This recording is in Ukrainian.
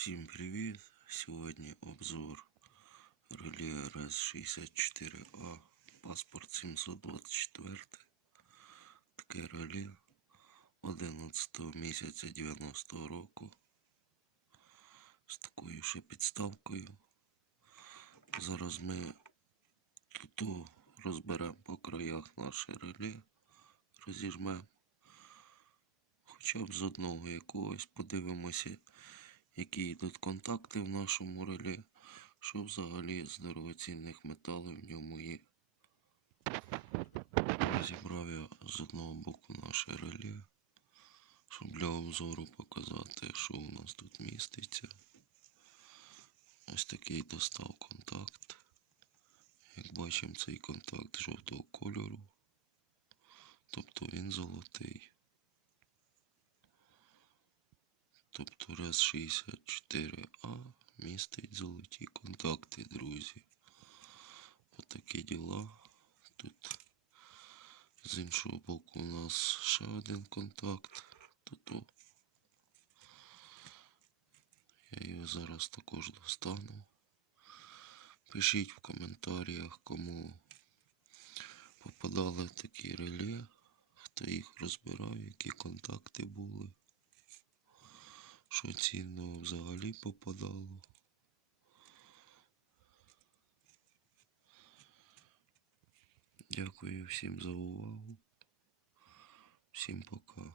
Всім привіт! Сьогодні обзор реле РС-64А, паспорт 724. Таке реле 11 місяця 90 року. З такою ще підставкою. Зараз ми тут розберемо по краях наше реле, розіжмемо. Хоча б з одного якогось подивимося, які йдуть контакти в нашому реле, що взагалі з дорогоцінних металів в ньому є. Розібрав я з одного боку наше реле, щоб для обзору показати, що у нас тут міститься. Ось такий достав контакт. Як бачимо, цей контакт жовтого кольору. Тобто він золотий. Тобто раз 64А містить золоті контакти, друзі. Отакі діла. Тут з іншого боку у нас ще один контакт. Тут. Я його зараз також достану. Пишіть в коментарях, кому попадали такі реле, хто їх розбирав, які контакти були що цінного взагалі попадало. Дякую всім за увагу. Всім пока.